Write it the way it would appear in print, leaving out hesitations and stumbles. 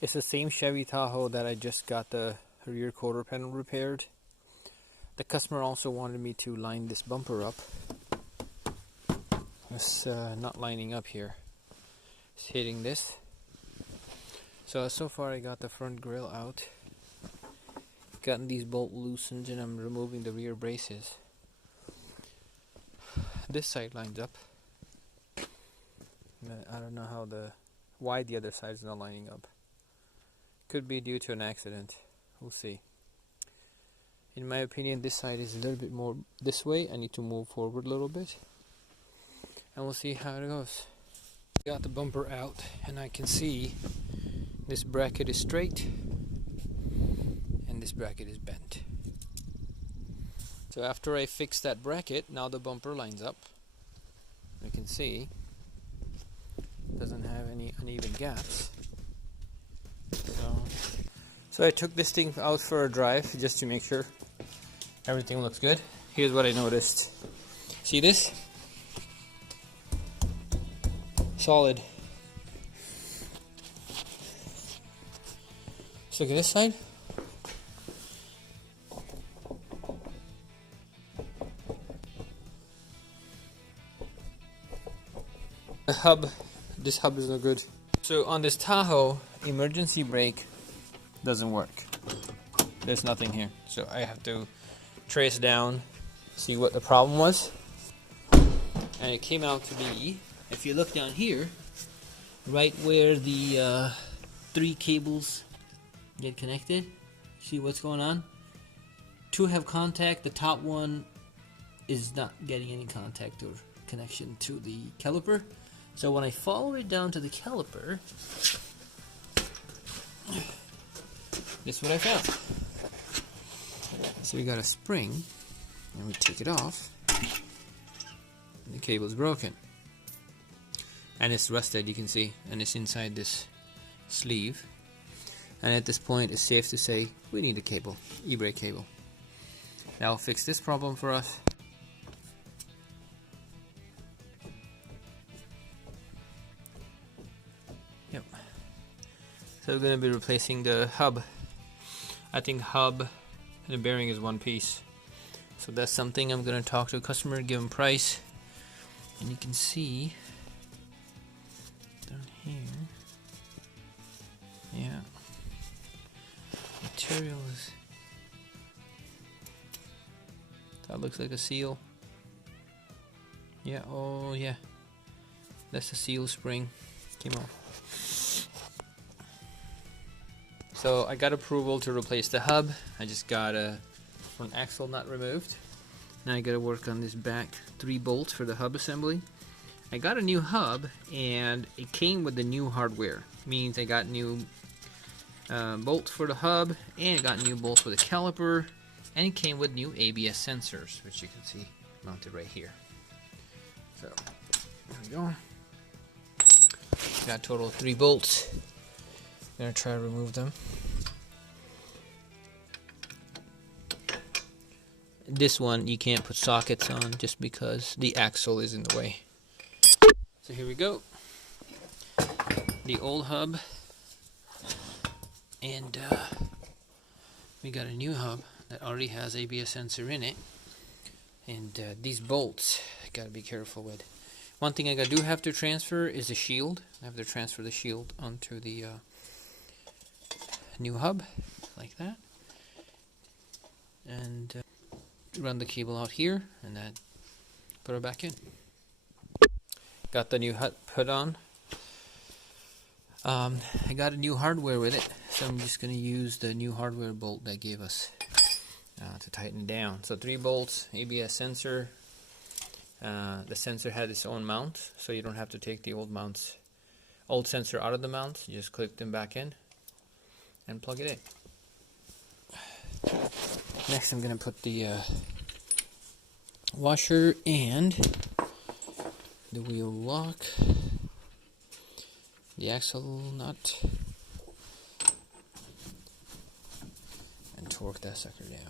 It's the same Chevy Tahoe that I just got the rear quarter panel repaired. The customer also wanted me to line this bumper up. It's not lining up here. It's hitting this. So far I got the front grille out. Gotten these bolts loosened and I'm removing the rear braces. This side lines up. I don't know why the other side is not lining up. Could be due to an accident. We'll see. In my opinion, this side is a little bit more this way. I need to move forward a little bit. And we'll see how it goes. Got the bumper out and I can see this bracket is straight and this bracket is bent. So after I fix that bracket, now the bumper lines up. You can see it doesn't have any uneven gaps. So I took this thing out for a drive just to make sure everything looks good. Here's what I noticed. See this? Solid. Let's look at this side. This hub is no good. So on this Tahoe, emergency brake doesn't work. There's nothing here. So I have to trace down, see what the problem was. And it came out to be, if you look down here, right where the 3 cables get connected, see what's going on? 2 have contact, the top one is not getting any contact or connection to the caliper. So when I follow it down to the caliper, this is what I found. So we got a spring, and we take it off, and the cable is broken. And it's rusted, you can see, and it's inside this sleeve. And at this point, it's safe to say we need a cable, e-brake cable. That'll fix this problem for us. Yep. So we're going to be replacing the hub. I think hub and the bearing is one piece. So that's something I'm going to talk to a customer, give him price. And you can see down here, yeah, material is, that looks like a seal. Yeah, oh yeah, that's the seal spring, came off. So I got approval to replace the hub. I just got a front axle nut removed. Now I gotta work on this back 3 bolts for the hub assembly. I got a new hub and it came with the new hardware. Means I got new bolts for the hub and I got new bolts for the caliper, and it came with new ABS sensors, which you can see mounted right here. So there we go. Got a total of 3 bolts. Gonna try to remove them. This one you can't put sockets on just because the axle is in the way. So here we go. The old hub, and we got a new hub that already has ABS sensor in it. And these bolts I gotta be careful with. One thing I do have to transfer is the shield. I have to transfer the shield onto the new hub like that, and run the cable out here and then put it back in. Got the new hut put on. I got a new hardware with it, so I'm just going to use the new hardware bolt they gave us to tighten it down. So 3 bolts, ABS sensor. The sensor had its own mount, so you don't have to take the old sensor out of the mount. You just click them back in and plug it in. Next I'm going to put the washer and the wheel lock, the axle nut, and torque that sucker down.